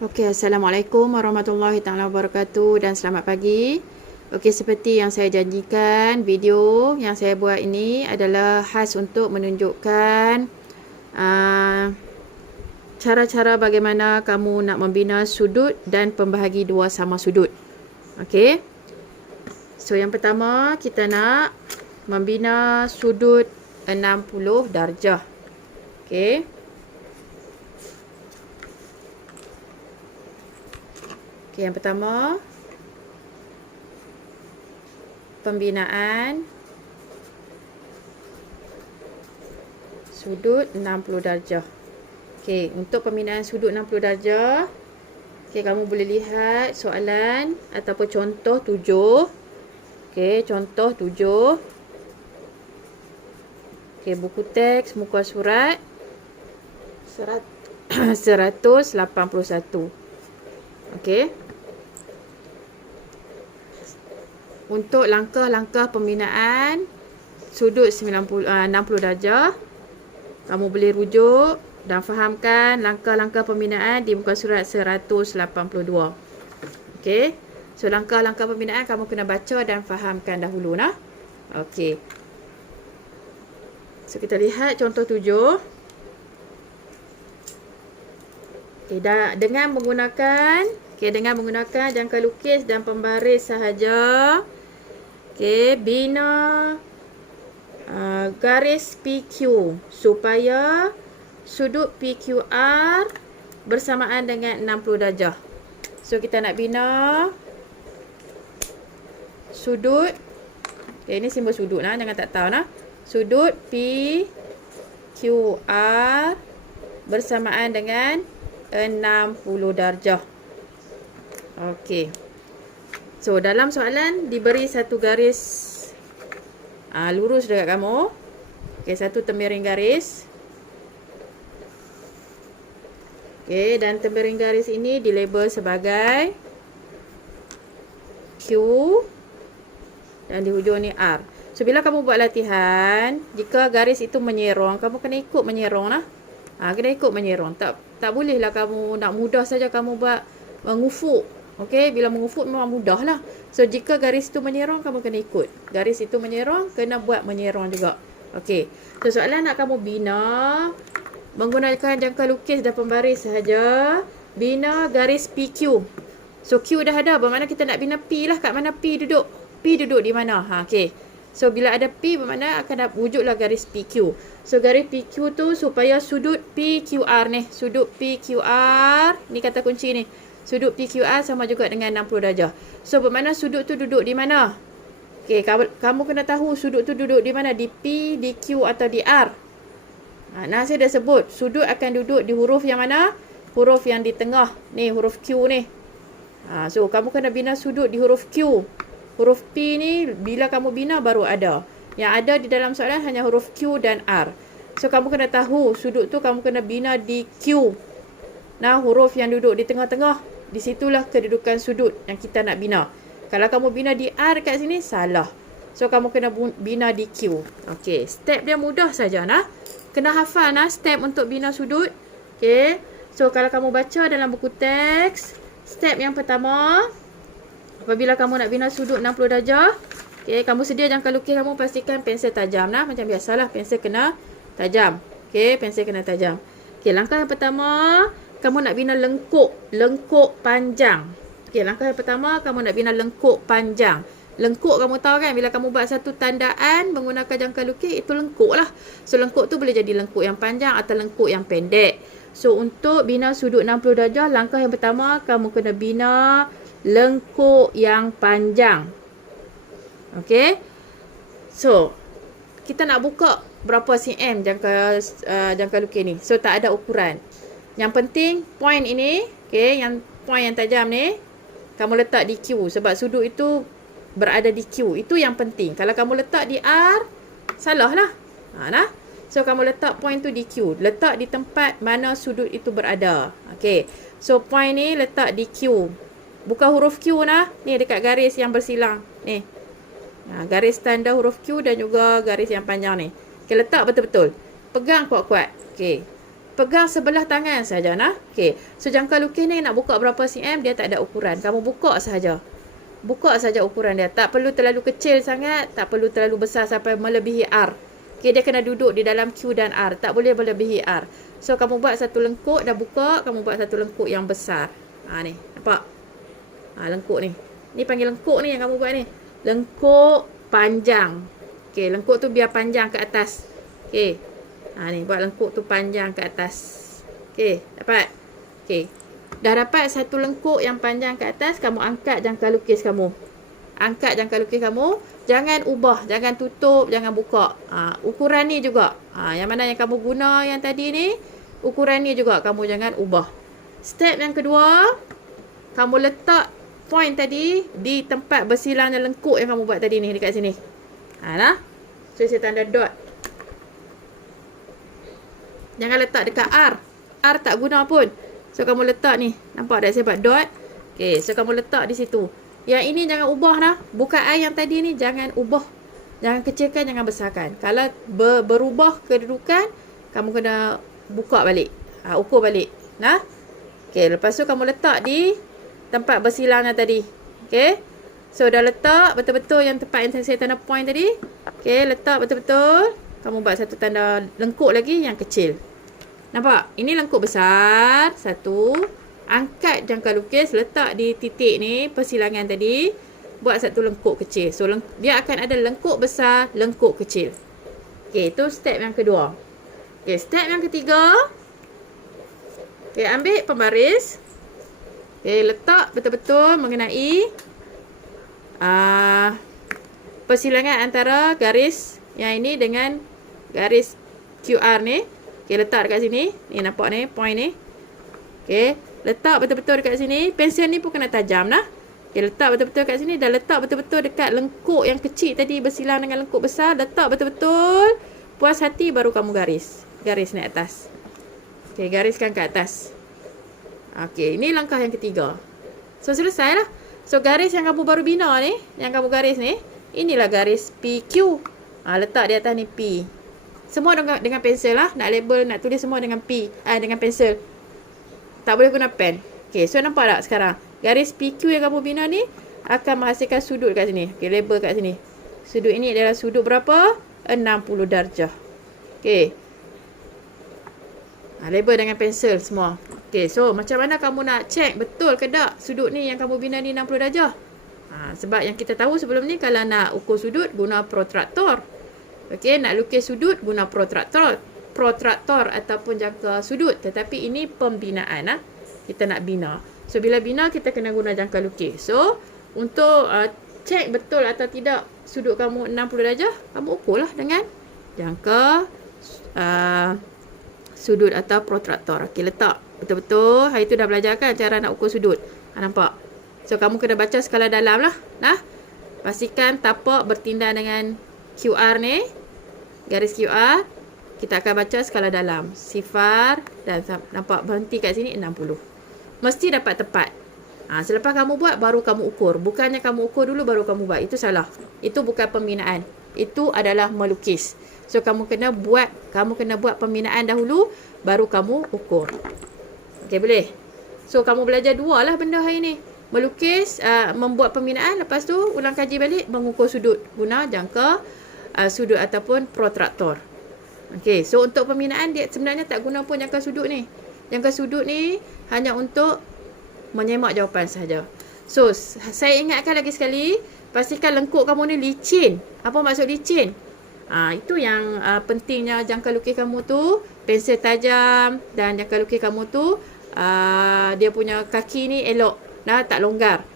Okey, Assalamualaikum warahmatullahi taala wabarakatuh dan selamat pagi. Okey, seperti yang saya janjikan, video yang saya buat ini adalah khas untuk menunjukkan cara-cara bagaimana kamu nak membina sudut dan pembahagi dua sama sudut. Okey. So, yang pertama kita nak membina sudut 60 darjah. Okey. Okay, yang pertama, pembinaan sudut 60 darjah. Okey, untuk pembinaan sudut 60 darjah, okey, kamu boleh lihat soalan ataupun contoh 7. Okey, contoh 7. Okey, buku teks muka surat 181. Okey. Untuk langkah-langkah pembinaan sudut 60 darjah, kamu boleh rujuk dan fahamkan langkah-langkah pembinaan di muka surat 182. Okey. So, langkah-langkah pembinaan kamu kena baca dan fahamkan dahulu nah. Okey. So, kita lihat contoh 7. Okey, dengan menggunakan jangka lukis dan pembaris sahaja. Okey, bina garis PQ supaya sudut PQR bersamaan dengan 60 darjah. So, kita nak bina sudut. Okey, ini simbol sudut nah, jangan tak tahu nah. Sudut PQR bersamaan dengan 60 darjah. Okey. So, dalam soalan diberi satu garis lurus dekat kamu. Okey, satu tembiring garis. Okey, dan tembiring garis ini dilabel sebagai Q dan di hujung ni R. So, bila kamu buat latihan, jika garis itu menyerong, kamu kena ikut menyerong lah. Kena ikut menyerong. Tak bolehlah kamu nak mudah saja kamu buat mengufuk. Okey, bila mengufuk memang mudah lah. So, jika garis itu menyerong, kamu kena ikut. Garis itu menyerong, kena buat menyerong juga. Okey. So, soalan nak kamu bina menggunakan jangka lukis dan pembaris sahaja. Bina garis PQ. So, Q dah ada. Bermakna kita nak bina P lah. Kat mana P duduk? P duduk di mana? Okey. So, bila ada P bermakna akan wujudlah garis PQ. So, garis PQ tu supaya sudut PQR ni. Sudut PQR. Ni kata kunci ni. Sudut PQR sama juga dengan 60 darjah. So, bermakna sudut tu duduk di mana? Okey, kamu kena tahu sudut tu duduk di mana. Di P, di Q atau di R. Nah, saya dah sebut. Sudut akan duduk di huruf yang mana? Huruf yang di tengah. Ni, huruf Q ni. So, kamu kena bina sudut di huruf Q. Huruf P ni bila kamu bina baru ada. Yang ada di dalam soalan hanya huruf Q dan R. So, kamu kena tahu sudut tu kamu kena bina di Q. Nah, huruf yang duduk di tengah-tengah. Di situlah kedudukan sudut yang kita nak bina. Kalau kamu bina di R kat sini, salah. So, kamu kena bina di Q. Okey, step dia mudah saja nah. Kena hafal nah step untuk bina sudut. Okey. So, kalau kamu baca dalam buku teks, step yang pertama, apabila kamu nak bina sudut 60 darjah, okey, kamu sedia jangka lukis kamu, pastikan pensel tajam nah. Macam biasalah, pensel kena tajam. Okey, pensel kena tajam. Okey, langkah yang pertama, kamu nak bina lengkuk panjang. Okey, langkah yang pertama, kamu nak bina lengkuk panjang. Lengkuk kamu tahu kan, bila kamu buat satu tandaan menggunakan jangka lukis, itu lengkuk lah. So, lengkuk tu boleh jadi lengkuk yang panjang atau lengkuk yang pendek. So, untuk bina sudut 60 darjah, langkah yang pertama, kamu kena bina lengkuk yang panjang. Okey. So, kita nak buka berapa cm jangka lukis ni. So, tak ada ukuran. Yang penting point ini, okey, yang point yang tajam ni kamu letak di Q sebab sudut itu berada di Q. Itu yang penting. Kalau kamu letak di R, salah lah. Nah. So, kamu letak point tu di Q. Letak di tempat mana sudut itu berada. Okey. So, point ni letak di Q. Bukan huruf Q nah. Ni dekat garis yang bersilang. Ni. Garis tanda huruf Q dan juga garis yang panjang ni. Okay, letak betul-betul. Pegang kuat-kuat. Okay. pegang sebelah tangan saja nah. Okey. So jangka lukis ni nak buka berapa cm dia tak ada ukuran. Kamu buka saja. Buka saja ukuran dia. Tak perlu terlalu kecil sangat, tak perlu terlalu besar sampai melebihi R. Okey, dia kena duduk di dalam Q dan R. Tak boleh melebihi R. So kamu buat satu lengkuk dah buka, kamu buat satu lengkuk yang besar. Ni, nampak? Lengkuk ni. Ni panggil lengkuk ni yang kamu buat ni. Lengkuk panjang. Okey, lengkuk tu biar panjang ke atas. Okey. Ni buat lengkuk tu panjang ke atas. Okey, dapat? Okey. Dah dapat satu lengkuk yang panjang ke atas, kamu angkat jangka lukis kamu. Angkat jangka lukis kamu, jangan ubah, jangan tutup, jangan buka. Ukuran ni juga. Yang mana yang kamu guna yang tadi ni, ukuran ni juga kamu jangan ubah. Step yang kedua, kamu letak point tadi di tempat bersilangnya lengkuk yang kamu buat tadi ni dekat sini. Nah. So saya tanda dot. Jangan letak dekat R. R tak guna pun. So kamu letak ni. Nampak tak saya buat dot? Okey, so kamu letak di situ. Yang ini jangan ubah dah. Bukaan yang tadi ni jangan ubah. Jangan kecilkan, jangan besarkan. Kalau berubah kedudukan, kamu kena buka balik. Ukur balik. Nah. Okey, lepas tu kamu letak di tempat bersilangnya tadi. Okey. So dah letak betul-betul yang tempat yang saya tanda point tadi. Okey, letak betul-betul. Kamu buat satu tanda lengkuk lagi yang kecil. Nampak? Ini lengkuk besar. Satu. Angkat jangka lukis, letak di titik ni, persilangan tadi. Buat satu lengkuk kecil. So, dia akan ada lengkuk besar, lengkuk kecil. Okey, itu step yang kedua. Okey, step yang ketiga. Okey, ambil pembaris. Okey, letak betul-betul mengenai persilangan antara garis yang ini dengan garis QR ni. Okey, letak dekat sini. Ni nampak ni, point ni. Okey, letak betul-betul dekat sini. Pensel ni pun kena tajam lah. Okey, letak betul-betul dekat sini. Dah letak betul-betul dekat lengkuk yang kecil tadi bersilang dengan lengkuk besar. Letak betul-betul. Puas hati baru kamu garis. Garis ni atas. Okey, gariskan ke atas. Okey, ini langkah yang ketiga. So, selesai lah. So, garis yang kamu baru bina ni, yang kamu garis ni, inilah garis PQ. Letak di atas ni P. Semua dengan pensel lah. Nak label, nak tulis semua dengan P. Dengan pensel. Tak boleh guna pen. Okey, so nampak tak sekarang? Garis PQ yang kamu bina ni akan menghasilkan sudut kat sini. Okey, label kat sini. Sudut ini adalah sudut berapa? 60 darjah. Okey. Label dengan pensel semua. Okey, so macam mana kamu nak check betul ke tak sudut ni yang kamu bina ni 60 darjah? Sebab yang kita tahu sebelum ni kalau nak ukur sudut guna protraktor. Okey, nak lukis sudut guna protraktor ataupun jangka sudut. Tetapi ini pembinaan kita nak bina. So bila bina kita kena guna jangka lukis. So untuk check betul atau tidak sudut kamu 60 darjah, kamu ukurlah dengan jangka sudut atau protraktor. Okey, letak betul-betul. Hari tu dah belajar kan cara nak ukur sudut. Nampak? So kamu kena baca skala dalam lah. Pastikan tapak bertindak dengan QR ni. Garis QR. Kita akan baca skala dalam. Sifar dan nampak berhenti kat sini 60. Mesti dapat tepat. Selepas kamu buat baru kamu ukur. Bukannya kamu ukur dulu baru kamu buat. Itu salah. Itu bukan pembinaan. Itu adalah melukis. So kamu kena buat pembinaan dahulu baru kamu ukur. Okey, boleh. So kamu belajar dua lah benda hari ni. Melukis, membuat pembinaan, lepas tu ulang kaji balik mengukur sudut guna jangka sudut ataupun protraktor. Okey, so untuk pembinaan dia sebenarnya tak guna pun jangka sudut ni. Jangka sudut ni hanya untuk menyemak jawapan sahaja. So, saya ingatkan lagi sekali, pastikan lengkuk kamu ni licin. Apa maksud licin? Itu yang pentingnya jangka lukis kamu tu, pensel tajam dan jangka lukis kamu tu dia punya kaki ni elok, tak longgar.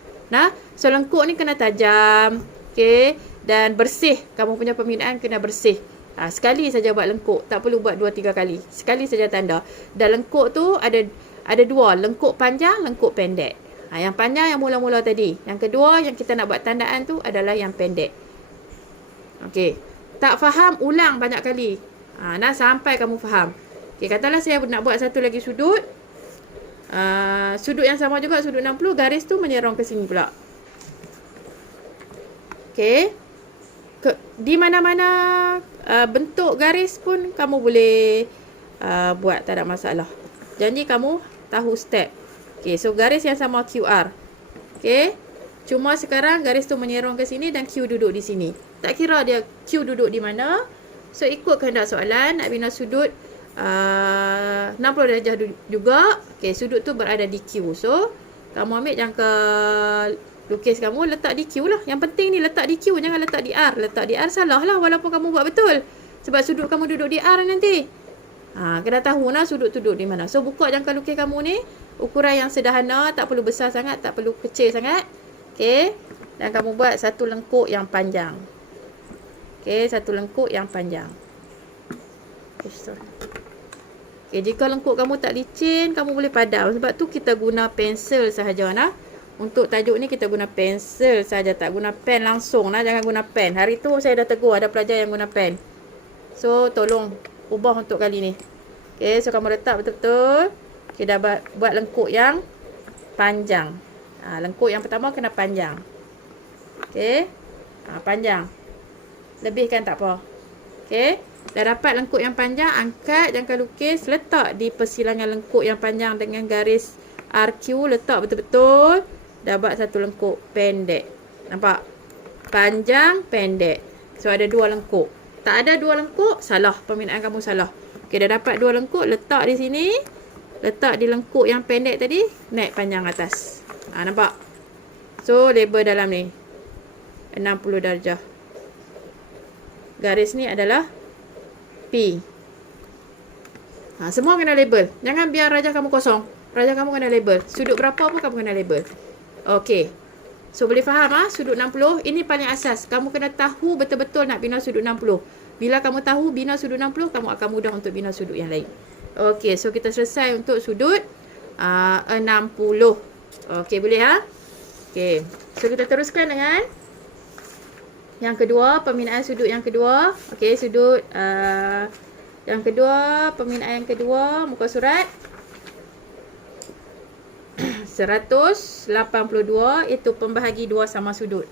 So lengkuk ni kena tajam, okey, dan bersih. Kamu punya pembinaan kena bersih. Sekali saja buat lengkuk, tak perlu buat 2-3 kali. Sekali saja tanda. Dan lengkuk tu ada dua, lengkuk panjang, lengkuk pendek. Yang panjang yang mula-mula tadi. Yang kedua yang kita nak buat tandaan tu adalah yang pendek. Okey. Tak faham, ulang banyak kali. Sampai kamu faham. Okey, katalah saya nak buat satu lagi sudut. Sudut yang sama juga, sudut 60, garis tu menyerong ke sini pula. Okey. Di mana-mana bentuk garis pun kamu boleh buat, tak ada masalah. Janji kamu tahu step. Okay, so garis yang sama QR. Okay, cuma sekarang garis tu menyerong ke sini dan Q duduk di sini. Tak kira dia Q duduk di mana. So ikut kehendak soalan, nak bina sudut 60 darjah juga. Okay, sudut tu berada di Q. So kamu ambil jangka lukis kamu, letak di Q lah. Yang penting ni letak di Q, jangan letak di R. Letak di R salah lah walaupun kamu buat betul. Sebab sudut kamu duduk di R nanti. Kena tahu lah sudut tu duduk di mana. So buka jangka lukis kamu ni, ukuran yang sederhana, tak perlu besar sangat, tak perlu kecil sangat. Okay, dan kamu buat satu lengkuk yang panjang. Okay, satu lengkuk yang panjang. Okay, jika lengkuk kamu tak licin, kamu boleh padam. Sebab tu kita guna pensel sahaja nah. Untuk tajuk ni kita guna pensel saja, tak guna pen langsung nah. Jangan guna pen. Hari tu saya dah tegur ada pelajar yang guna pen. So tolong ubah untuk kali ni. Okay, so kamu letak betul-betul. Okay, dah buat lengkuk yang panjang. Lengkuk yang pertama kena panjang. Okay, panjang. Lebihkan tak apa. Okay, dah dapat lengkuk yang panjang, angkat jangka lukis, letak di persilangan lengkuk yang panjang dengan garis RQ, letak betul-betul. Dah buat satu lengkuk pendek. Nampak? Panjang, pendek. So ada dua lengkuk. Tak ada dua lengkuk, salah. Pembinaan kamu salah. Okay, dah dapat dua lengkuk, letak di sini. Letak di lengkuk yang pendek tadi, naik panjang atas. Nampak? So label dalam ni 60 darjah. Garis ni adalah P. Semua kena label. Jangan biar rajah kamu kosong. Rajah kamu kena label. Sudut berapa pun kamu kena label. Okey. So boleh faham sudut 60. Ini paling asas. Kamu kena tahu betul-betul nak bina sudut 60. Bila kamu tahu bina sudut 60, kamu akan mudah untuk bina sudut yang lain. Okey. So kita selesai untuk sudut 60. Okey, boleh Okey. So kita teruskan dengan yang kedua, pembinaan sudut yang kedua. Okey, sudut yang kedua, pembinaan yang kedua, muka surat 182, itu pembahagi dua sama sudut.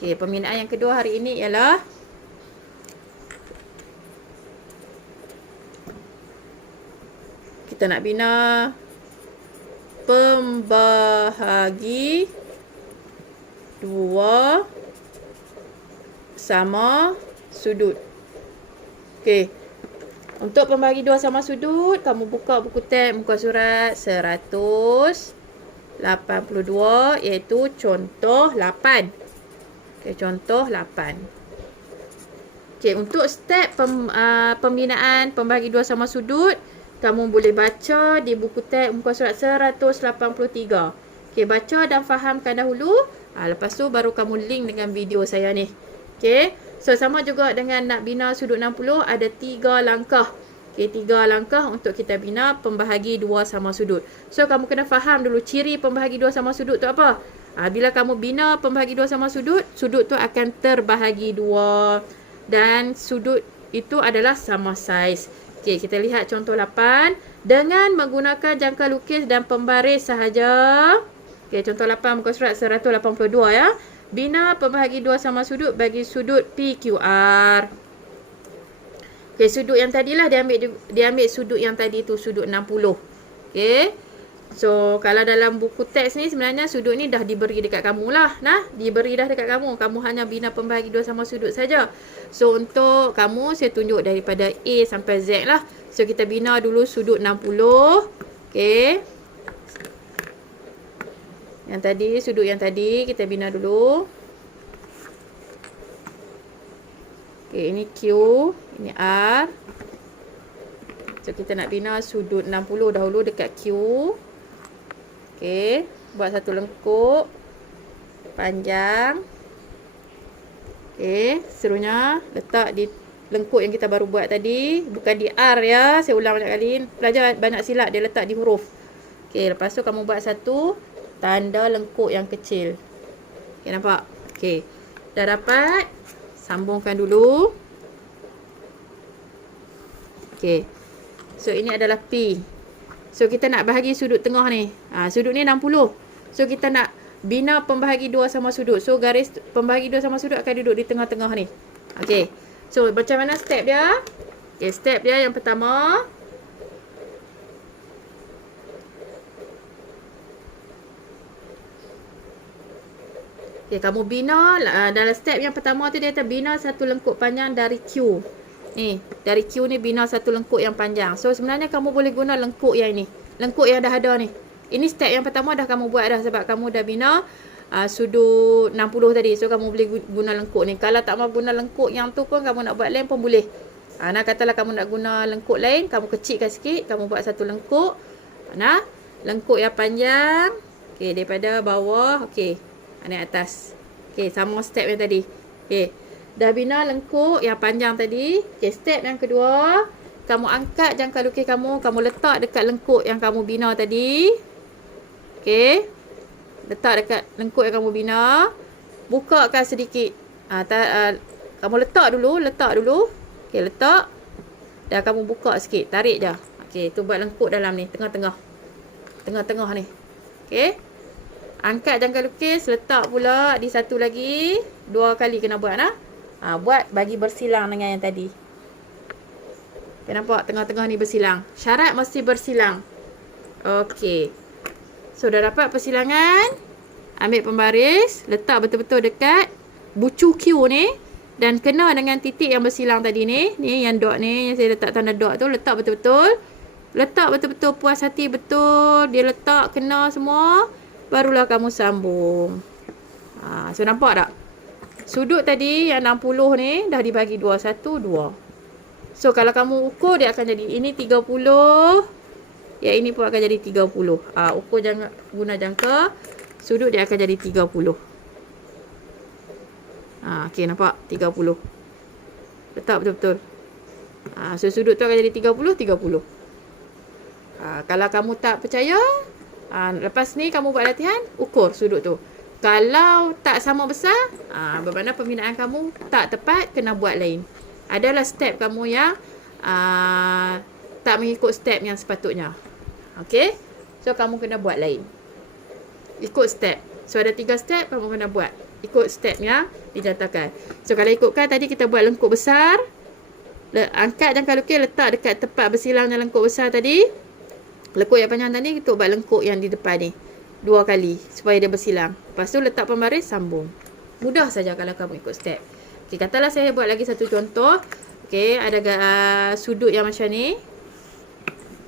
Okey, pembinaan yang kedua hari ini ialah kita nak bina pembahagi dua sama sudut. Okey. Untuk pembahagi dua sama sudut, kamu buka buku teks muka surat 182, iaitu contoh 8. Okey, contoh 8. Okey, untuk step pembinaan pembahagi dua sama sudut, kamu boleh baca di buku teks muka surat 183. Okey, baca dan fahamkan dahulu. Lepas tu baru kamu link dengan video saya ni. Okey, so sama juga dengan nak bina sudut 60, ada 3 langkah. Okey, 3 langkah untuk kita bina pembahagi dua sama sudut. So kamu kena faham dulu ciri pembahagi dua sama sudut tu apa. Bila kamu bina pembahagi dua sama sudut, sudut tu akan terbahagi dua dan sudut itu adalah sama saiz. Okey, kita lihat contoh 8 dengan menggunakan jangka lukis dan pembaris sahaja. Okey, contoh 8 muka surat 182 ya. Bina pembahagi dua sama sudut bagi sudut PQR. Okey, sudut yang tadilah dia ambil sudut yang tadi tu, sudut 60. Okey. So, kalau dalam buku teks ni sebenarnya sudut ni dah diberi dekat kamu lah. Diberi dah dekat kamu. Kamu hanya bina pembahagi dua sama sudut saja. So, untuk kamu saya tunjuk daripada A sampai Z lah. So, kita bina dulu sudut 60. Okey. Yang tadi, sudut yang tadi kita bina dulu. Okey, ini Q, ini R. So, kita nak bina sudut 60 dahulu dekat Q. Okey, buat satu lengkuk panjang. Okey, seterusnya letak di lengkuk yang kita baru buat tadi. Bukan di R ya, saya ulang banyak kali. Pelajar banyak silap, dia letak di huruf. Okey, lepas tu kamu buat satu tanda lengkuk yang kecil. Okey, nampak? Okey, dah dapat. Sambungkan dulu. Okey, so ini adalah P. So kita nak bahagi sudut tengah ni. Sudut ni 60. So kita nak bina pembahagi dua sama sudut. So garis pembahagi dua sama sudut akan duduk di tengah-tengah ni. Okey, so macam mana step dia? Okey, step dia yang pertama, Okay, kamu bina dalam step yang pertama tu dia kata bina satu lengkuk panjang dari Q. Ni, dari Q ni bina satu lengkuk yang panjang. So sebenarnya kamu boleh guna lengkuk yang ni. Lengkuk yang dah ada ni. Ini step yang pertama dah kamu buat dah sebab kamu dah bina sudut 60 tadi. So kamu boleh guna lengkuk ni. Kalau tak mau guna lengkuk yang tu pun kamu nak buat lain pun boleh. Nah, katalah kamu nak guna lengkuk lain, kamu kecilkan sikit, kamu buat satu lengkuk. Nah, lengkuk yang panjang. Okey, daripada bawah, okey. Naik atas. Okey, sama step yang tadi. Okey. Dah bina lengkuk yang panjang tadi. Okey, step yang kedua, kamu angkat jangka lukis kamu, kamu letak dekat lengkuk yang kamu bina tadi. Okey. Letak dekat lengkuk yang kamu bina. Bukakan sedikit. Kamu letak dulu. Okey, letak. Dan kamu buka sikit. Tarik je. Okey, tu buat lengkuk dalam ni. Tengah-tengah. Tengah-tengah ni. Okey. Angkat jangka lukis. Letak pula di satu lagi. 2 kali kena buat lah. Buat bagi bersilang dengan yang tadi. Okay, nampak? Tengah-tengah ni bersilang. Syarat mesti bersilang. Okey. So, dah dapat persilangan. Ambil pembaris. Letak betul-betul dekat bucu Q ni. Dan kena dengan titik yang bersilang tadi ni. Ni yang dot ni. Yang saya letak tanda dot tu. Letak betul-betul. Letak betul-betul puas hati betul. Dia letak kena semua. Barulah kamu sambung. So nampak tak? Sudut tadi yang 60 ni. Dah dibagi 2. 1, 2. So kalau kamu ukur dia akan jadi. Ini 30. Yang ini pun akan jadi 30. Ukur jangan guna jangka. Sudut dia akan jadi 30. Okey, nampak? 30. Letak betul-betul. So, sudut tu akan jadi 30, 30. Kalau kamu tak percaya, lepas ni kamu buat latihan, ukur sudut tu. Kalau tak sama besar, bermakna pembinaan kamu tak tepat, kena buat lain. Adalah step kamu yang tak mengikut step yang sepatutnya. Okey? So, kamu kena buat lain. Ikut step. So, ada 3 step, kamu kena buat. Ikut step yang dijantakan. So, kalau ikutkan tadi kita buat lengkuk besar. Angkat jangka lukis, letak dekat tempat bersilangnya lengkuk besar tadi. Lengkuk yang panjang tadi, kita buat lengkuk yang di depan ni. 2 kali. Supaya dia bersilang. Lepas tu letak pembaris, sambung. Mudah saja kalau kamu ikut step. Okay, katalah saya buat lagi satu contoh. Okay, ada sudut yang macam ni.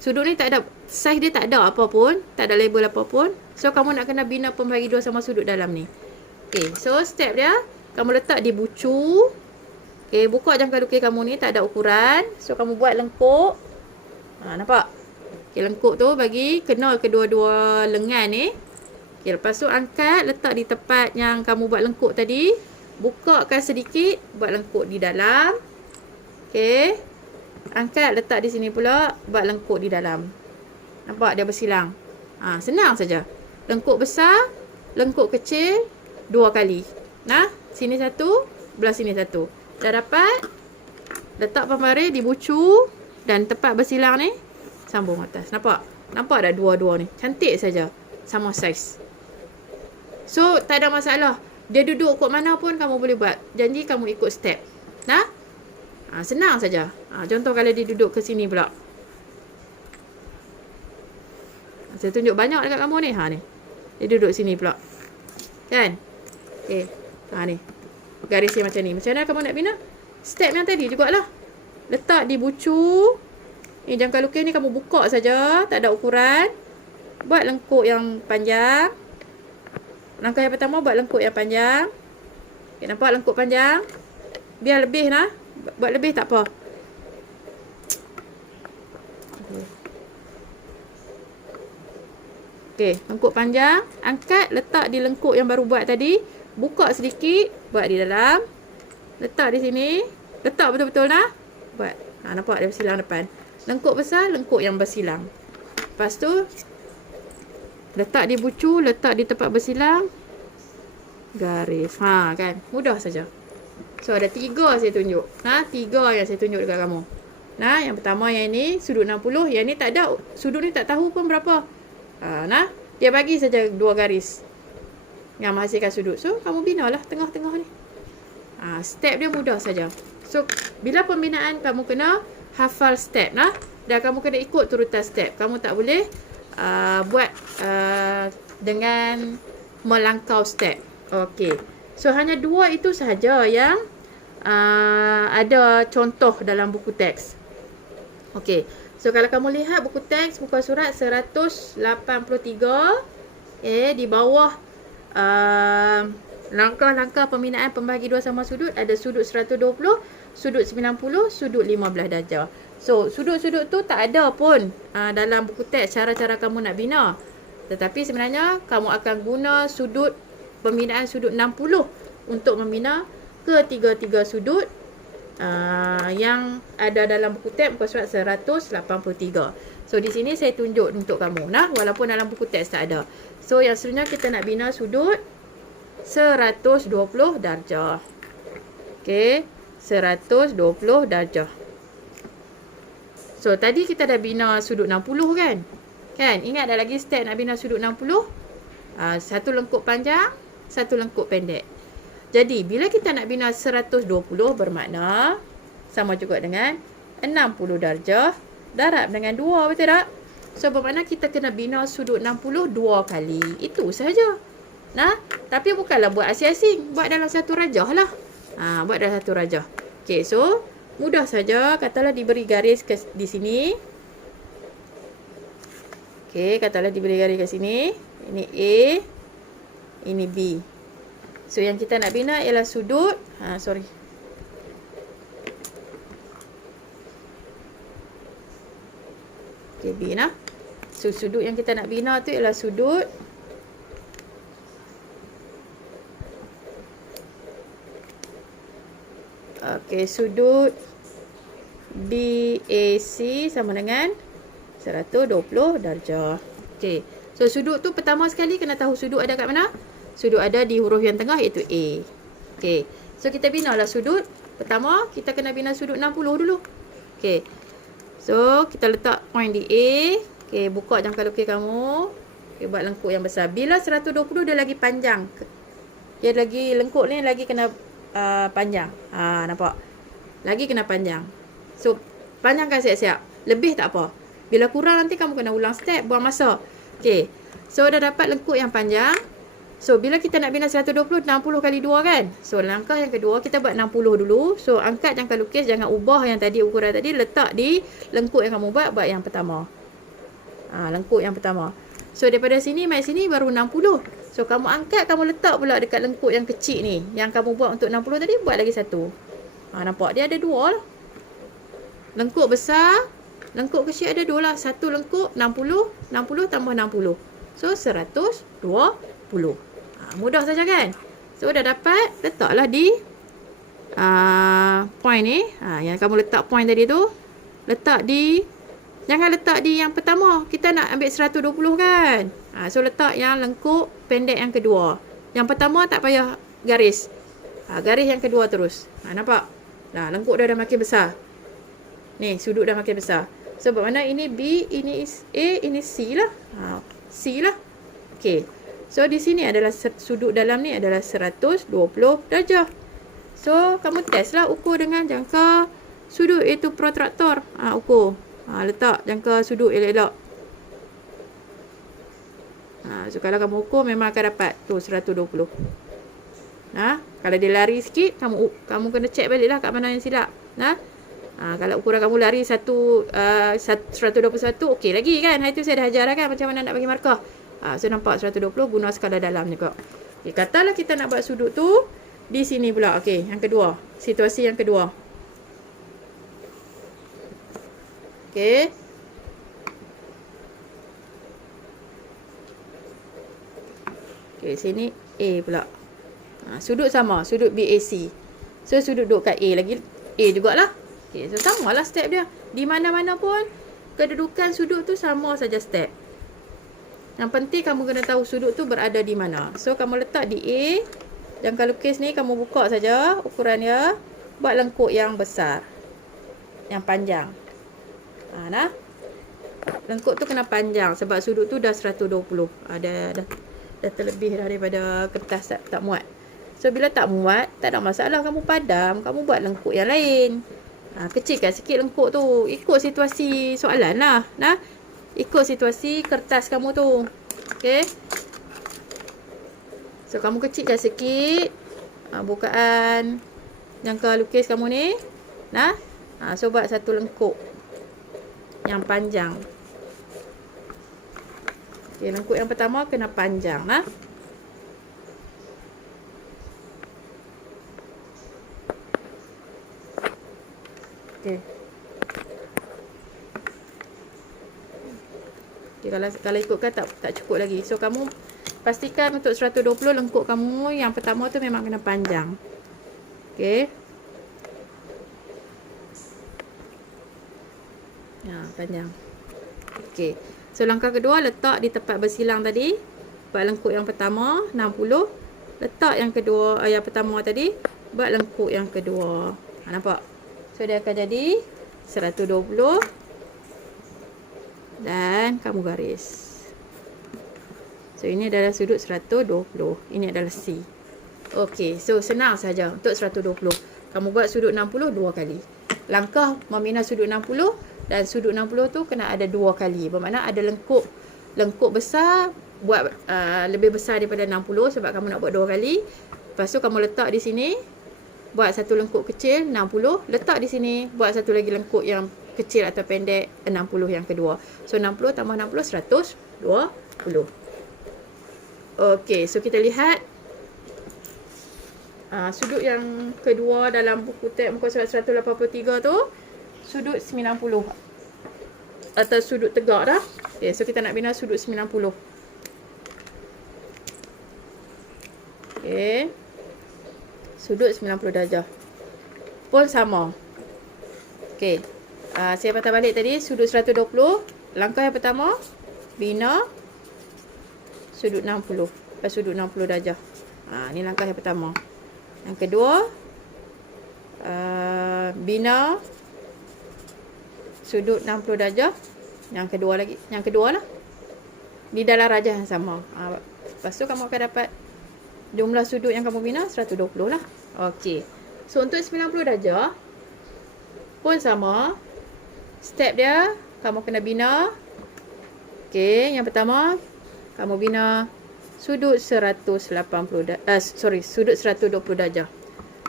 Sudut ni tak ada, size dia tak ada apa pun. Tak ada label apa pun. So, kamu nak kena bina pembagi 2 sama sudut dalam ni. Okay, so step dia, kamu letak di bucu. Okay, buka jangka lukis kamu ni, tak ada ukuran. So, kamu buat lengkuk. Nampak? Okay, lengkuk tu bagi kena kedua-dua lengan ni. Okay, lepas tu angkat, letak di tempat yang kamu buat lengkuk tadi. Bukakan sedikit, buat lengkuk di dalam. Okay. Angkat, letak di sini pula, buat lengkuk di dalam. Nampak dia bersilang? Senang saja. Lengkuk besar, lengkuk kecil, 2 kali. Nah, sini satu, belah sini satu. Dah dapat. Letak pembaris di bucu dan tempat bersilang ni, sambung atas. Nampak? Nampak dah dua-dua ni? Cantik saja. Sama saiz. So, tak ada masalah. Dia duduk kot mana pun kamu boleh buat. Janji kamu ikut step. Nah? Senang saja. Contoh kalau dia duduk ke sini pula. Saya tunjuk banyak dekat kamu ni. Ni. Dia duduk sini pula. Kan? Okay. Ni. Garis yang macam ni. Macam mana kamu nak bina? Step yang tadi jugalah. Letak di bucu. Ni jangka lukis ni kamu buka saja. Tak ada ukuran. Buat lengkuk yang panjang. Langkah yang pertama buat lengkuk yang panjang. Okay, nampak lengkuk panjang? Biar lebih lah. Buat lebih tak apa. Okey, lengkuk panjang. Angkat, letak di lengkuk yang baru buat tadi. Buka sedikit. Buat di dalam. Letak di sini. Letak betul-betul lah. Buat. Nampak dia bersilang depan. Lengkuk besar, lengkuk yang bersilang. Lepas tu, letak di bucu, letak di tempat bersilang. Garis. Kan? Mudah saja. So, ada 3 saya tunjuk. 3 yang saya tunjuk dekat kamu. Yang pertama yang ini, sudut 60. Yang ni tak ada. Sudut ni tak tahu pun berapa. Dia bagi saja 2 garis yang menghasilkan sudut. So, kamu binalah tengah-tengah ni. Step dia mudah saja. So, bila pembinaan, kamu kena hafal step. Dan kamu kena ikut turutan step. Kamu tak boleh buat dengan melangkau step. Okey. So hanya dua itu sahaja yang ada contoh dalam buku teks. Okey. So kalau kamu lihat buku teks muka surat 183, di bawah langkah-langkah pembinaan pembahagi dua sama sudut ada sudut 120, sudut 90, sudut 15 darjah. So sudut-sudut tu tak ada pun dalam buku teks cara-cara kamu nak bina. Tetapi sebenarnya kamu akan guna sudut pembinaan sudut 60 untuk membina ketiga-tiga sudut yang ada dalam buku teks muka surat 183. So di sini saya tunjuk untuk kamu walaupun dalam buku teks tak ada. So yang sebenarnya kita nak bina sudut 120 darjah. Okey, 120 darjah. So tadi kita dah bina sudut 60 kan? Kan? Ingat dah lagi step nak bina sudut 60? Satu lengkuk panjang, satu lengkuk pendek. Jadi, bila kita nak bina 120 bermakna sama juga dengan 60 darjah darab dengan 2, betul tak? So, bermakna kita kena bina sudut 60 2 kali. Itu sahaja. Tapi bukanlah buat asing-asing. Buat dalam satu rajah lah. Buat dalam satu rajah. Okay, so mudah saja. Katalah diberi garis di sini. Okay, katalah diberi garis kat sini. Ini A, ini B. So, yang kita nak bina ialah sudut. Okay, B nah. So, sudut yang kita nak bina tu ialah sudut sudut BAC sama dengan 120 darjah. Okey. So sudut tu pertama sekali kena tahu sudut ada kat mana? Sudut ada di huruf yang tengah iaitu A. Okey. So kita binalah sudut. Pertama kita kena bina sudut 60 dulu. Okey. So kita letak point di A. Okey, buka jangka lukis kamu. Okey, buat lengkuk yang besar. Bila 120 dia lagi panjang. Dia lagi lengkuk ni lagi kena panjang. Nampak? Lagi kena panjang. So panjangkan siap-siap. Lebih tak apa. Bila kurang nanti kamu kena ulang step, buang masa. Okey. So dah dapat lengkuk yang panjang. So bila kita nak bina 120, 60 kali 2 kan? So langkah yang kedua kita buat 60 dulu. So angkat jangka lukis, jangan ubah yang tadi ukuran tadi, letak di lengkuk yang kamu buat yang pertama. Lengkuk yang pertama. So daripada sini mai sini baru 60. So kamu angkat, kamu letak pula dekat lengkuk yang kecil ni. Yang kamu buat untuk 60 tadi, buat lagi satu. Nampak dia ada dua lah. Lengkuk besar, lengkuk kecil ada dua lah. Satu lengkuk 60, 60 tambah 60. So 120. Mudah saja kan? So dah dapat, letaklah di point ni. Yang kamu letak point tadi tu, letak di, jangan letak di yang pertama. Kita nak ambil 120 kan? So letak yang lengkuk pendek yang kedua. Yang pertama tak payah garis. Garis yang kedua terus. Nampak? Lengkuk dah makin besar. Ni, sudut dah makin besar. So bermakna ini B, ini A, ini C lah. C lah. Okey. So di sini adalah sudut dalam ni adalah 120 darjah. So kamu test lah ukur dengan jangka sudut iaitu protraktor. Ukur. Letak jangka sudut elok-elok. So kalau kamu ukur memang akan dapat tu 120. Kalau dia lari sikit, kamu kena check balik lah kat mana yang silap. Kalau ukuran kamu lari 121, okey lagi kan. Itu saya dah ajar dah kan macam mana nak bagi markah. So nampak 120 guna skala dalam juga. Okay, katalah kita nak buat sudut tu di sini pula. Okey, yang kedua. Situasi yang kedua. Okey. Okey, sini A pula. Sudut sama, sudut BAC. So sudut duduk kat A lagi, A jugalah. Okey, so samalah step dia. Di mana-mana pun kedudukan sudut tu sama saja step. Yang penting kamu kena tahu sudut tu berada di mana. So kamu letak di A. Jangka lukis ni kamu buka saja ukuran dia. Buat lengkuk yang besar. Yang panjang. Lengkuk tu kena panjang sebab sudut tu dah 120. Dah terlebih dah daripada kertas tak muat. So bila tak muat, tak ada masalah, kamu padam, kamu buat lengkuk yang lain. Kecilkan sikit lengkuk tu. Ikut situasi soalan lah. Ikut situasi kertas kamu tu. Okey. So, kamu kecilkan sikit bukaan jangka lukis kamu ni. Nah, so buat satu lengkuk yang panjang. Okay, lengkuk yang pertama kena panjang. Nah. Okay. Okay, kalau ikutkan tak cukup lagi. So, kamu pastikan untuk 120 lengkuk kamu yang pertama tu memang kena panjang. Okay. Panjang. Okay. So, langkah kedua letak di tempat bersilang tadi. Buat lengkuk yang pertama 60. Letak yang kedua, yang pertama tadi. Buat lengkuk yang kedua. Nampak? So, dia akan jadi 120. Dan kamu garis. So, ini adalah sudut 120. Ini adalah C. Okey. So, senang saja untuk 120. Kamu buat sudut 60 dua kali. Langkah membina sudut 60 dan sudut 60 tu kena ada dua kali. Bermakna ada lengkuk besar. Buat lebih besar daripada 60 sebab kamu nak buat dua kali. Lepas tu kamu letak di sini. Buat satu lengkuk kecil 60, letak di sini, buat satu lagi lengkuk yang kecil atau pendek 60 yang kedua. So 60 tambah 60 120. Okey, so kita lihat sudut yang kedua dalam buku teks muka surat 183 tu sudut 90 atau sudut tegak dah. Okey, so kita nak bina sudut 90. Okey. Sudut 90 darjah. Pun sama. Okey. Saya patah balik tadi sudut 120. Langkah yang pertama bina sudut 60. Sudut 60 darjah. Ni langkah yang pertama. Yang kedua bina sudut 60 darjah. Yang kedua lagi. Yang kedua lah. Di dalam rajah yang sama. Lepas tu kamu akan dapat jumlah sudut yang kamu bina 120 lah. Okey. So untuk 90 darjah pun sama. Step dia kamu kena bina. Okey, yang pertama kamu bina sudut 180 sudut 120 darjah.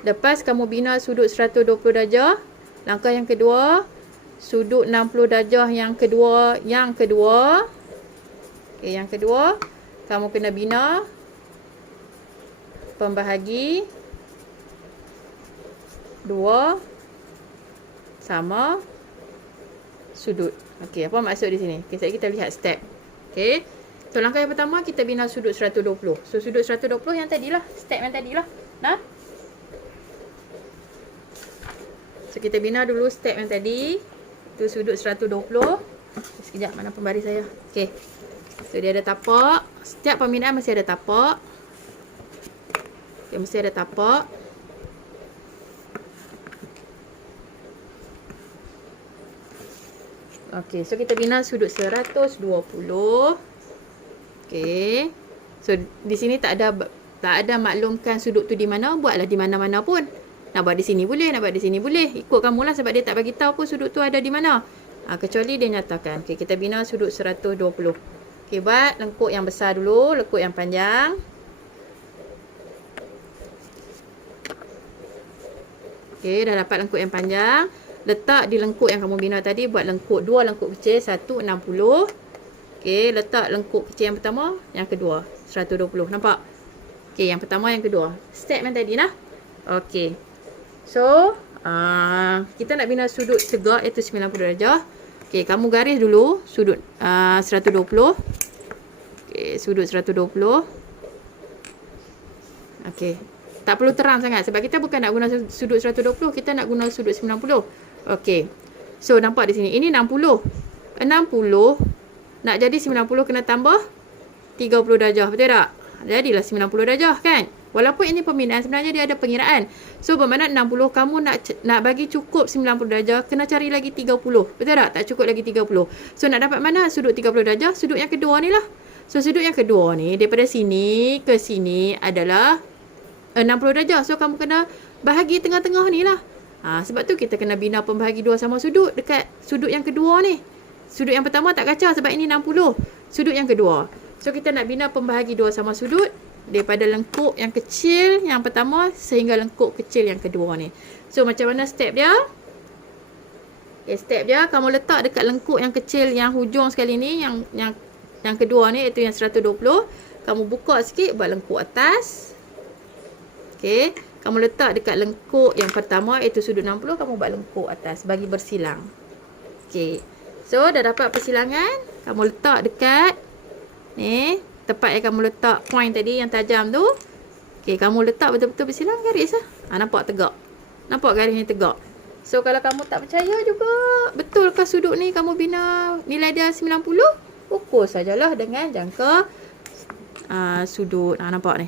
Lepas kamu bina sudut 120 darjah, langkah yang kedua sudut 60 darjah yang kedua. Okey, yang kedua kamu kena bina pembahagi 2 sama sudut. Okey, apa maksud di sini? Okey, sekarang kita lihat step. Okey. So langkah yang pertama kita bina sudut 120. So sudut 120 yang tadilah, step yang tadilah. Nah. So kita bina dulu step yang tadi. Itu sudut 120. Sekejap, mana pembaris saya? Okey. So dia ada tapak. Setiap pembinaan mesti ada tapak. Okay, mesti ada tapak. Okey, so kita bina sudut 120. Okey. So di sini tak ada maklumkan sudut tu di mana, buatlah di mana-mana pun. Nak buat di sini boleh, nak buat di sini boleh. Ikut kamulah sebab dia tak bagi tahu pun sudut tu ada di mana. Kecuali dia nyatakan. Okey, kita bina sudut 120. Okey, buat lengkuk yang besar dulu, lengkuk yang panjang. Okey, dah dapat lengkuk yang panjang. Letak di lengkuk yang kamu bina tadi, buat lengkuk, dua lengkuk kecil, 160. Okey, letak lengkuk kecil yang pertama, yang kedua, 120. Nampak? Okey, yang pertama, yang kedua. Step yang tadi lah. Okey. So, kita nak bina sudut tegak iaitu 90 darjah. Okey, kamu garis dulu sudut 120. Okey, sudut 120. Okey. Tak perlu terang sangat sebab kita bukan nak guna sudut 120, kita nak guna sudut 90. Okey. So nampak di sini. Ini 60. 60 nak jadi 90 kena tambah 30 darjah. Betul tak? Jadilah 90 darjah kan? Walaupun ini pembinaan sebenarnya dia ada pengiraan. So bermakna 60 kamu nak bagi cukup 90 darjah kena cari lagi 30. Betul tak? Tak cukup lagi 30. So nak dapat mana sudut 30 darjah? Sudut yang kedua ni lah. So sudut yang kedua ni daripada sini ke sini adalah 60 darjah. So kamu kena bahagi tengah-tengah ni lah. Sebab tu kita kena bina pembahagi dua sama sudut dekat sudut yang kedua ni. Sudut yang pertama tak kacau sebab ini 60. Sudut yang kedua. So kita nak bina pembahagi dua sama sudut. Daripada lengkuk yang kecil yang pertama sehingga lengkuk kecil yang kedua ni. So macam mana step dia? Okay, step dia kamu letak dekat lengkuk yang kecil yang hujung sekali ni, yang kedua ni, iaitu yang 120. Kamu buka sikit, buat lengkuk atas. Okay, kamu letak dekat lengkuk yang pertama iaitu sudut 60, kamu buat lengkuk atas bagi bersilang. Okay, so dah dapat persilangan, kamu letak dekat ni tempat yang kamu letak point tadi yang tajam tu. Okay, kamu letak betul-betul bersilang garis lah. Nampak tegak? Nampak garis ni tegak? So kalau kamu tak percaya juga, betulkah sudut ni kamu bina nilai dia 90? Ukur sajalah dengan jangka sudut. Nampak ni?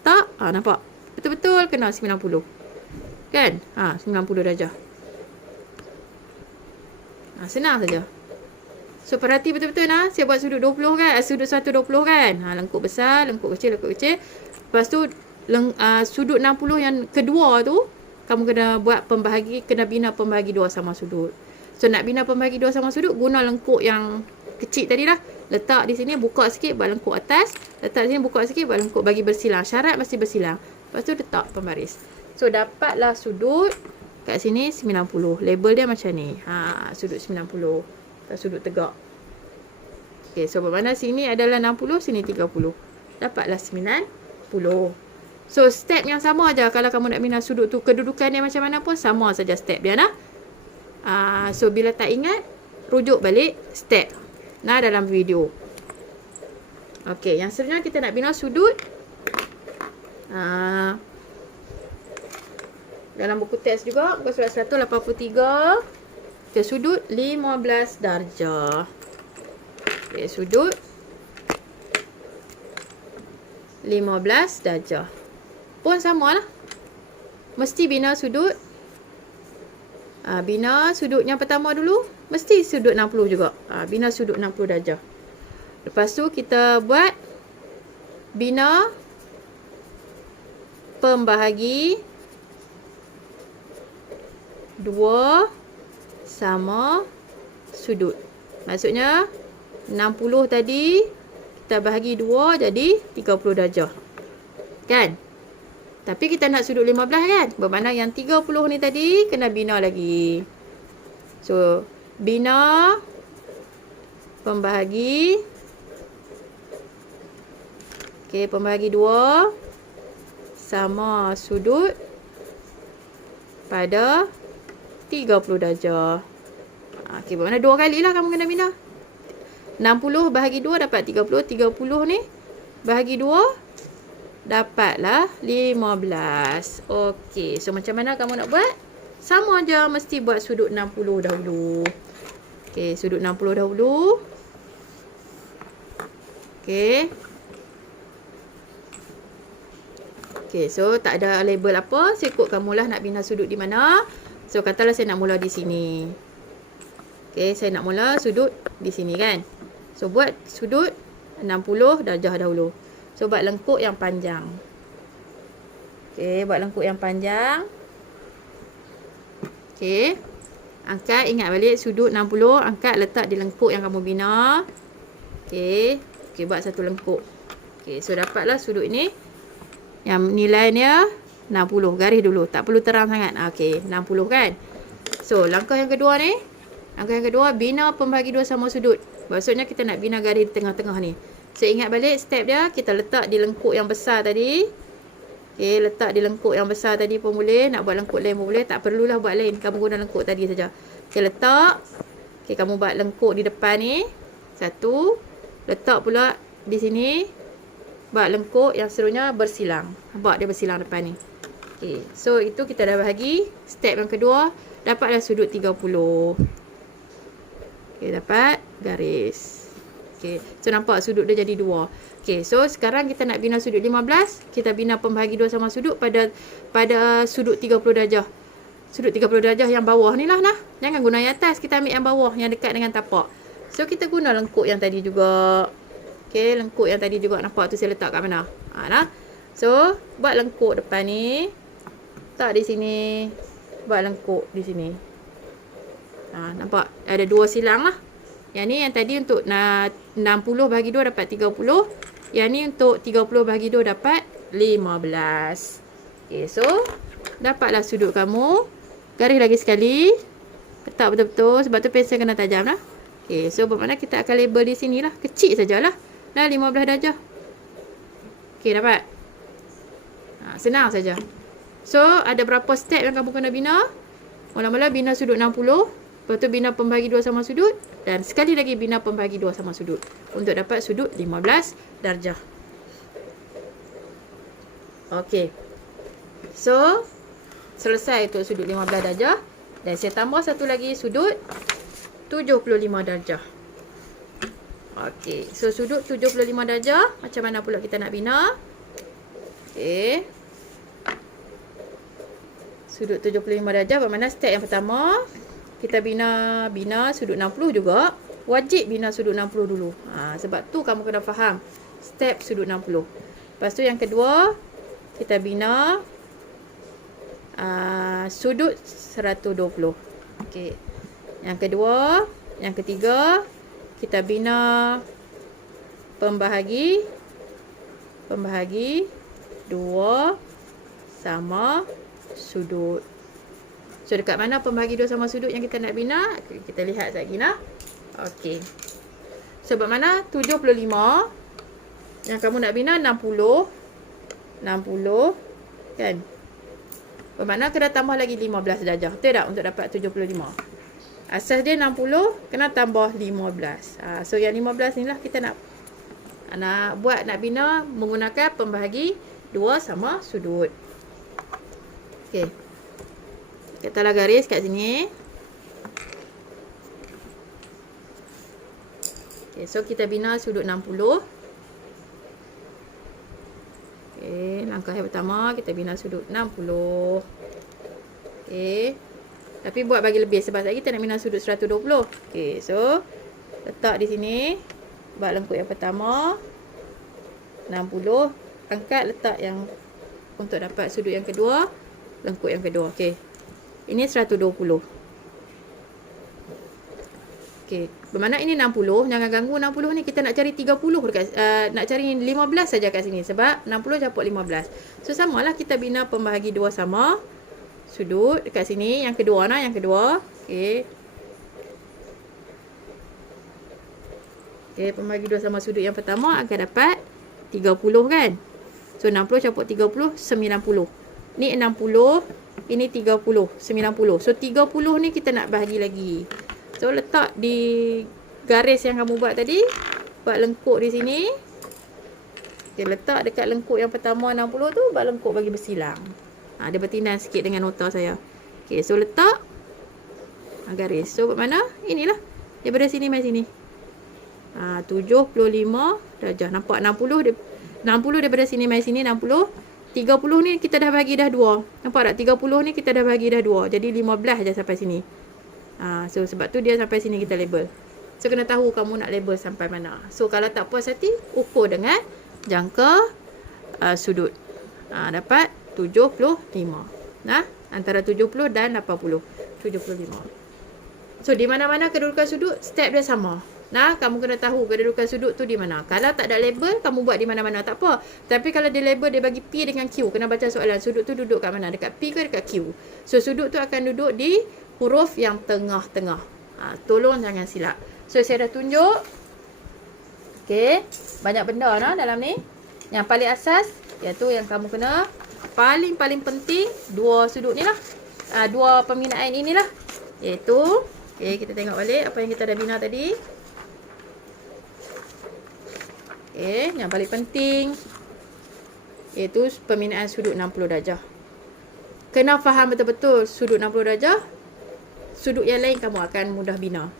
Tak? Nampak? Betul-betul kena 90. Kan? 90 darjah. Senang saja. So perhati betul-betul saya buat sudut 20 kan? Sudut 120 kan? Lengkuk besar, lengkuk kecil, lengkuk kecil. Lepas tu sudut 60 yang kedua tu kamu kena buat pembahagi, kena bina pembahagi dua sama sudut. So nak bina pembahagi dua sama sudut, guna lengkuk yang kecil tadi lah. Letak di sini, buka sikit, buat lengkuk atas. Letak di sini, buka sikit, buat lengkuk bagi bersilang. Syarat mesti bersilang. Lepas tu letak pembaris. So dapatlah sudut kat sini 90. Label dia macam ni. Sudut 90. Sudut tegak. Okay, so bermakna sini adalah 60, sini 30. Dapatlah 90. So step yang sama aja kalau kamu nak bina sudut tu, kedudukan dia macam mana pun sama saja step dia So bila tak ingat, rujuk balik step dalam video. Okey, yang seterusnya kita nak bina sudut dalam buku teks juga, muka surat 183. Kita sudut 15 darjah. Okey, sudut 15 darjah. Pun sama lah. Mesti bina sudut. Bina sudut yang pertama dulu. Mesti sudut 60 juga. Bina sudut 60 darjah. Lepas tu kita buat bina pembahagi 2 sama sudut. Maksudnya 60 tadi kita bahagi 2 jadi 30 darjah. Kan? Tapi kita nak sudut 15 kan? Bermakna yang 30 ni tadi kena bina lagi. So, bina pembahagi. Okey, pembahagi 2 sama sudut pada 30 darjah. Okey, bermakna 2 kali lah kamu kena bina. 60 bahagi 2 dapat 30. 30 ni bahagi 2 dapatlah 15. Okey, so macam mana kamu nak buat? Sama aja, mesti buat sudut 60 dahulu. Okey, sudut 60 dahulu. Okey. Okey, so tak ada label apa. Saya ikut kamulah nak bina sudut di mana. So katalah saya nak mula di sini. Okey, saya nak mula sudut di sini kan. So buat sudut 60 darjah dahulu. So, buat lengkuk yang panjang. Okey, buat lengkuk yang panjang. Okey. Angkat, ingat balik sudut 60. Angkat, letak di lengkuk yang kamu bina. Okey. Okey, buat satu lengkuk. Okey, so dapatlah sudut ini. Yang nilainya 60. Garis dulu. Tak perlu terang sangat. Okey, 60 kan. So, langkah yang kedua ni. Langkah yang kedua, bina pembahagi 2 sama sudut. Maksudnya kita nak bina garis di tengah-tengah ni. So, ingat balik step dia, kita letak di lengkuk yang besar tadi. Okey, letak di lengkuk yang besar tadi pun boleh. Nak buat lengkuk lain pun boleh. Tak perlulah buat lain. Kamu guna lengkuk tadi saja. Okey, letak. Okey, kamu buat lengkuk di depan ni. Satu. Letak pula di sini. Buat lengkuk yang seterusnya bersilang. Buat dia bersilang depan ni. Okey, so itu kita dah bahagi. Step yang kedua, dapatlah sudut 30. Okey, dapat garis. Okay. So nampak sudut dia jadi 2. Okay. So sekarang kita nak bina sudut 15. Kita bina pembahagi 2 sama sudut pada sudut 30 darjah. Sudut 30 darjah yang bawah ni lah. Jangan guna yang atas. Kita ambil yang bawah yang dekat dengan tapak. So kita guna lengkuk yang tadi juga. Okay. Lengkuk yang tadi juga. Nampak tu saya letak kat mana. So buat lengkuk depan ni. Letak di sini. Buat lengkuk di sini. Nampak? Ada 2 silang lah. Yang ni yang tadi untuk 60 bahagi 2 dapat 30. Yang ni untuk 30 bahagi 2 dapat 15. Okay, so dapatlah sudut kamu. Garis lagi sekali. Letak betul-betul. Sebab tu pensel kena tajam lah. Okay, so bermakna kita akan label di sini lah. Kecil sajalah. Dah 15 darjah. Okay, dapat? Senang saja. So, ada berapa step yang kamu kena bina? Mula-mula bina sudut 60. Lepas tu bina pembahagi 2 sama sudut. Dan sekali lagi bina pembahagi 2 sama sudut. Untuk dapat sudut 15 darjah. Okay. So, selesai untuk sudut 15 darjah. Dan saya tambah satu lagi sudut 75 darjah. Okey, so sudut 75 darjah, macam mana pula kita nak bina? Okey. Sudut 75 darjah, bermakna step yang pertama, kita bina sudut 60 juga. Wajib bina sudut 60 dulu. Sebab tu kamu kena faham step sudut 60. Lepas tu yang kedua, kita bina sudut 120. Okey. Yang kedua, yang ketiga, kita bina pembahagi 2 sama sudut. So dekat mana pembahagi 2 sama sudut yang kita nak bina? Kita lihat sekejap lagi nah. Okey. Sebab mana 75 yang kamu nak bina 60 kan? Bermakna kena tambah lagi 15 darjah. Betul tak? Untuk dapat 75. Asas dia 60, kena tambah 15. So yang 15 ni lah kita nak bina menggunakan pembahagi 2 sama sudut. Okey. Letaklah garis kat sini. Okey, so kita bina sudut 60. Okey, langkah yang pertama kita bina sudut 60. Okey. Tapi buat bagi lebih sebab kita nak bina sudut 120. Okey, so letak di sini. Buat lengkuk yang pertama 60. Angkat letak yang untuk dapat sudut yang kedua, lengkuk yang kedua. Okey. Ini 120. Okey, bermakna ini 60, jangan ganggu 60 ni, kita nak cari 30 dekat nak cari 15 saja kat sini sebab 60 campur 15. So samalah kita bina pembahagi 2 sama sudut dekat sini, yang kedua nah, yang kedua. Okey. Okey, pembahagi 2 sama sudut yang pertama akan dapat 30 kan. So 60 campur 30 90. Ni 60, ini 30 90. So 30 ni kita nak bahagi lagi. So letak di garis yang kamu buat tadi, buat lengkuk di sini. Okay, letak dekat lengkuk yang pertama 60 tu, buat lengkuk bagi bersilang. Dia bertindan sikit dengan nota saya. Okay, so letak garis. So buat mana? Inilah. Daripada sini mai sini. 75 darjah. Nampak 60 daripada sini mai sini 60. 30 ni kita dah bagi dah 2. Nampak tak? 30 ni kita dah bagi dah 2. Jadi 15 je sampai sini. So sebab tu dia sampai sini kita label. So kena tahu kamu nak label sampai mana. So kalau tak puas hati, ukur dengan jangka sudut. Dapat 75. Nah, antara 70 dan 80. 75. So di mana-mana kedudukan sudut, step dia sama. Nah, kamu kena tahu kedudukan sudut tu di mana. Kalau tak ada label, kamu buat di mana-mana tak apa. Tapi kalau dia label, dia bagi P dengan Q, kena baca soalan sudut tu duduk kat mana? Dekat P ke dekat Q? So sudut tu akan duduk di huruf yang tengah-tengah. Tolong jangan silap. So saya dah tunjuk. Okey, banyak benda nah dalam ni. Yang paling asas iaitu yang kamu kena paling penting dua sudut ni lah. Dua pembinaan inilah. Iaitu, okey, kita tengok balik apa yang kita dah bina tadi. Okey, yang paling penting iaitu pembinaan sudut 60 darjah. Kena faham betul-betul sudut 60 darjah. Sudut yang lain kamu akan mudah bina.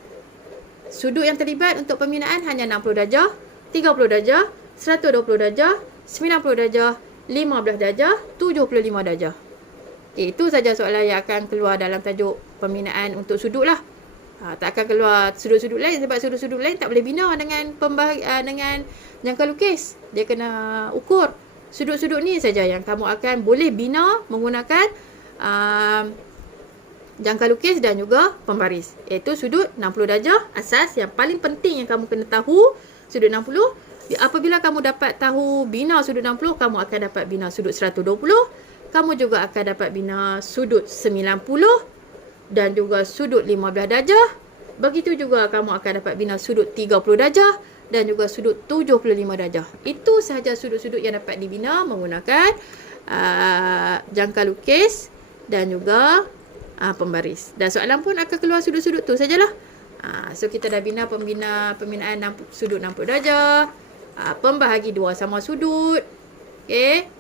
Sudut yang terlibat untuk pembinaan hanya 60 darjah, 30 darjah, 120 darjah, 90 darjah, 15 darjah, 75 darjah. Okay, itu saja soalan yang akan keluar dalam tajuk pembinaan untuk sudut lah. Tak akan keluar sudut-sudut lain sebab sudut-sudut lain tak boleh bina dengan dengan jangka lukis. Dia kena ukur. Sudut-sudut ni saja yang kamu akan boleh bina menggunakan jangka lukis dan juga pembaris. Iaitu sudut 60 darjah asas yang paling penting yang kamu kena tahu. Sudut 60. Apabila kamu dapat tahu bina sudut 60, kamu akan dapat bina sudut 120. Kamu juga akan dapat bina sudut 90 dan juga sudut 15 darjah. Begitu juga kamu akan dapat bina sudut 30 darjah dan juga sudut 75 darjah. Itu sahaja sudut-sudut yang dapat dibina menggunakan jangka lukis dan juga pembaris. Dan soalan pun akan keluar sudut-sudut tu sajalah. So kita dah bina pembinaan sudut 60 darjah, pembahagi dua sama sudut. Okey.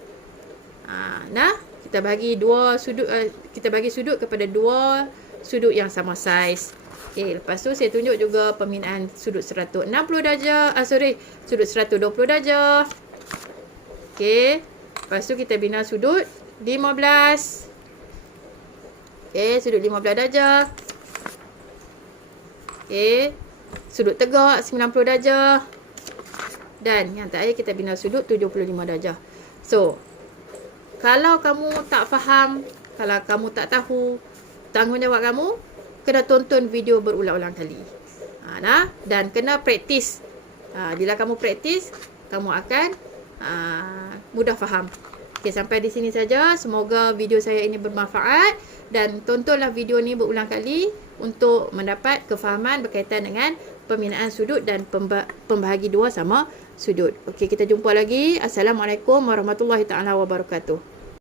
Nah, kita bagi dua sudut, kita bagi sudut kepada dua sudut yang sama saiz. Okey, lepas tu saya tunjuk juga pembinaan sudut 160 darjah, sudut 120 darjah. Okey. Lepas tu kita bina sudut 15. Okey, sudut 15 darjah. Okey. Sudut tegak 90 darjah. Dan yang terakhir kita bina sudut 75 darjah. So, kalau kamu tak faham, kalau kamu tak tahu, tanggungjawab kamu kena tonton video berulang-ulang kali. Dan kena praktis. Bila kamu praktis, kamu akan mudah faham. Okay, sampai di sini saja. Semoga video saya ini bermanfaat dan tontonlah video ni berulang kali untuk mendapat kefahaman berkaitan dengan pembinaan sudut dan pembahagi dua sama sudut. Okey, kita jumpa lagi. Assalamualaikum warahmatullahi taala wabarakatuh.